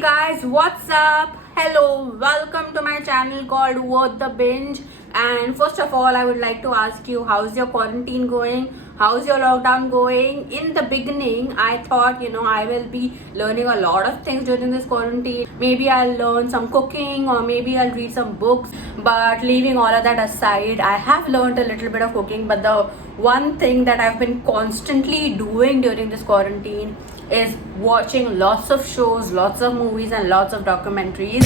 Guys, what's up? Hello, welcome to my channel called Worth the Binge. And first of all, I would like to ask you, how's your quarantine going? How's your lockdown going? In the beginning, I thought, I will be learning a lot of things during this quarantine. Maybe I'll learn some cooking or maybe I'll read some books. But leaving all of that aside, I have learned a little bit of cooking. But the one thing that I've been constantly doing during this quarantine is watching lots of shows, lots of movies, and lots of documentaries.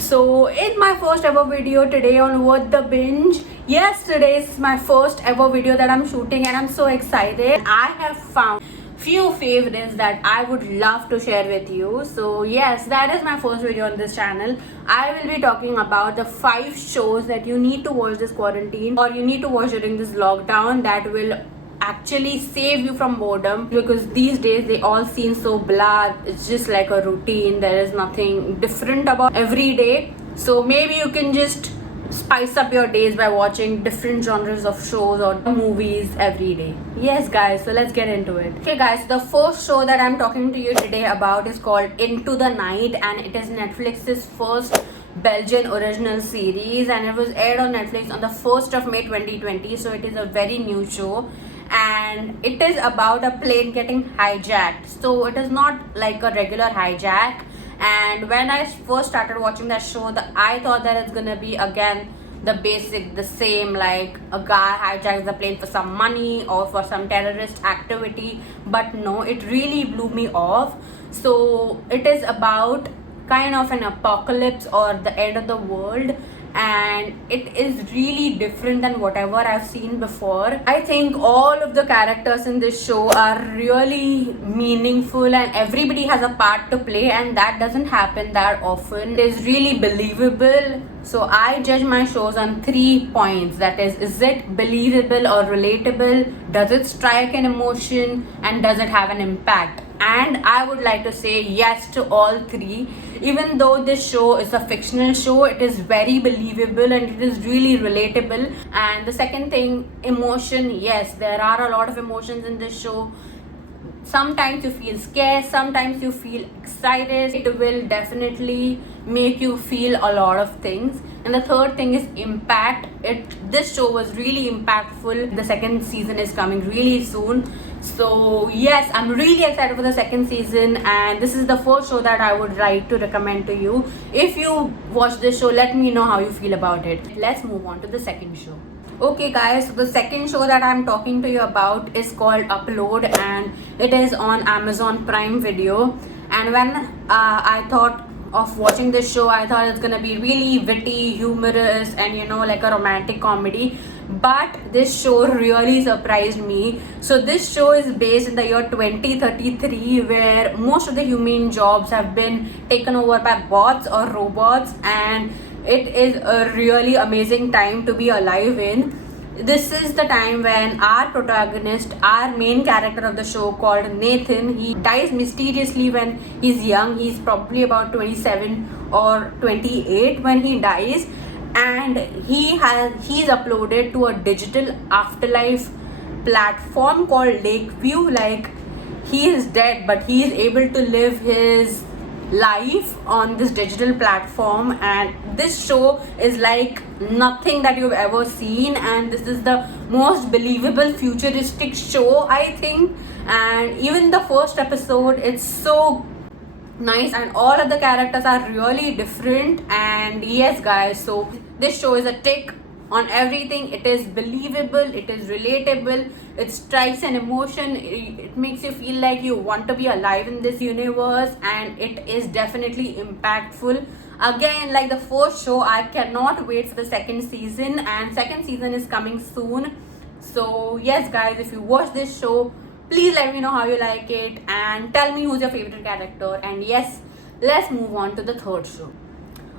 So, in my first ever video today on Worth the Binge, yes, today is my first ever video that I'm shooting, and I'm so excited. I have found few favorites that I would love to share with you. So yes, that is my first video on this channel. I will be talking about the 5 shows that you need to watch this quarantine or you need to watch during this lockdown that will actually save you from boredom, because these days they all seem so blah. It's just like a routine. There is nothing different about every day. So maybe you can just spice up your days by watching different genres of shows or movies every day. Yes guys, so let's get into it. Okay guys, the first show that I'm talking to you today about is called Into the Night, and it is Netflix's first Belgian original series, and it was aired on Netflix on the 1st of May 2020. So it is a very new show, and it is about a plane getting hijacked. So it is not like a regular hijack. And when I first started watching that show, I thought that it's gonna be again the same, like a guy hijacks the plane for some money or for some terrorist activity. But no, it really blew me off. So it is about kind of an apocalypse or the end of the world, and it is really different than whatever I've seen before. I think all of the characters in this show are really meaningful and everybody has a part to play, and that doesn't happen that often. It is really believable. So I judge my shows on 3 points. That is it believable or relatable? Does it strike an emotion? And does it have an impact? And I would like to say yes to all 3. Even though this show is a fictional show, it is very believable and it is really relatable. And the second thing, emotion. Yes, there are a lot of emotions in this show. Sometimes you feel scared, sometimes you feel excited. It will definitely make you feel a lot of things. And the third thing is impact. This show was really impactful. The second season is coming really soon. So yes, I'm really excited for the second season, and this is the first show that I would like to recommend to you. If you watch this show, let me know how you feel about it. Let's move on to the second show. Okay guys, so the second show that I'm talking to you about is called Upload, and it is on Amazon Prime Video. And when I thought of watching this show, I thought it's gonna be really witty, humorous, and like a romantic comedy. But this show really surprised me. So this show is based in the year 2033, where most of the human jobs have been taken over by bots or robots, and it is a really amazing time to be alive in. This is the time when our protagonist, our main character of the show called Nathan, he dies mysteriously when he's young. He's probably about 27 or 28 when he dies, and he's uploaded to a digital afterlife platform called Lakeview. Like, he is dead, but he is able to live his life on this digital platform, and this show is like nothing that you've ever seen, and this is the most believable futuristic show, I think. And even the first episode, it's so nice, and all of the characters are really different. And yes guys, so this show is a tick on everything. It is believable, it is relatable, it strikes an emotion, it makes you feel like you want to be alive in this universe, and it is definitely impactful. Again, like the first show, I cannot wait for the second season, and second season is coming soon. So yes guys, if you watch this show, please let me know how you like it and tell me who's your favorite character. And yes, let's move on to the third show.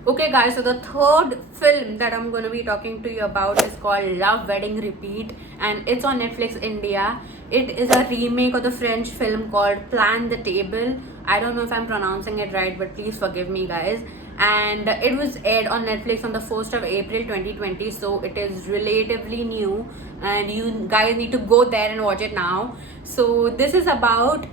Okay guys, so the third film that I'm going to be talking to you about is called Love Wedding Repeat, and it's on Netflix India. It is a remake of the French film called Plan the Table. I don't know if I'm pronouncing it right, but please forgive me guys. And it was aired on Netflix on the 1st of April 2020, so it is relatively new and you guys need to go there and watch it now. So this is about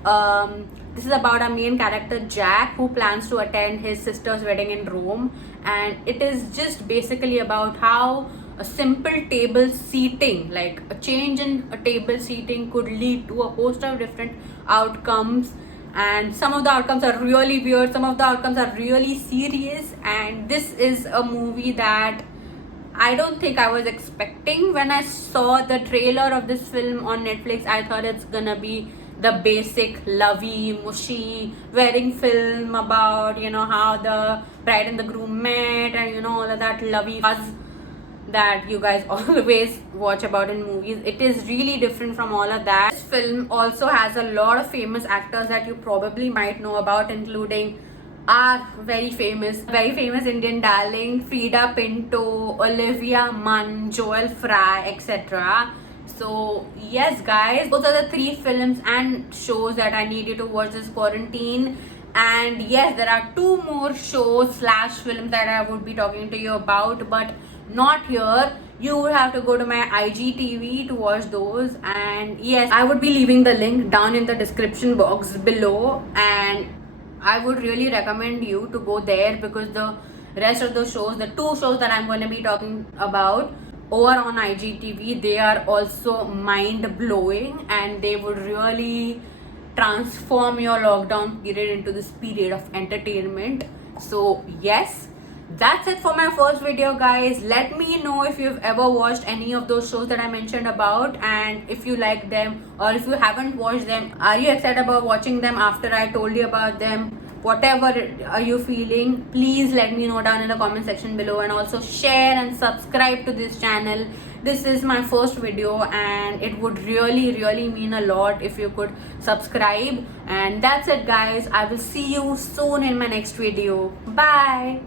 This is about our main character Jack, who plans to attend his sister's wedding in Rome, and it is just basically about how a simple table seating, like a change in a table seating, could lead to a host of different outcomes. And some of the outcomes are really weird, some of the outcomes are really serious, and this is a movie that I don't think I was expecting. When I saw the trailer of this film on Netflix, I thought it's gonna be the basic lovey, mushy wedding film about, you know, how the bride and the groom met, and you know, all of that lovey buzz that you guys always watch about in movies. It is really different from all of that. This film also has a lot of famous actors that you probably might know about, including our very famous Indian darling Frida Pinto, Olivia Munn, Joel Fry, etc. So yes guys, those are the 3 films and shows that I need you to watch this quarantine. And yes, there are 2 more shows slash films that I would be talking to you about, but not here. You would have to go to my IGTV to watch those. And yes, I would be leaving the link down in the description box below, and I would really recommend you to go there, because the rest of the shows, the 2 shows that I'm going to be talking about over on IGTV, they are also mind blowing, and they would really transform your lockdown period into this period of entertainment. So yes, that's it for my first video guys. Let me know if you've ever watched any of those shows that I mentioned about, and if you like them, or if you haven't watched them, are you excited about watching them after I told you about them? Whatever are you feeling, please let me know down in the comment section below, and also share and subscribe to this channel. This is my first video, and it would really mean a lot if you could subscribe. And that's it guys, I will see you soon in my next video. Bye.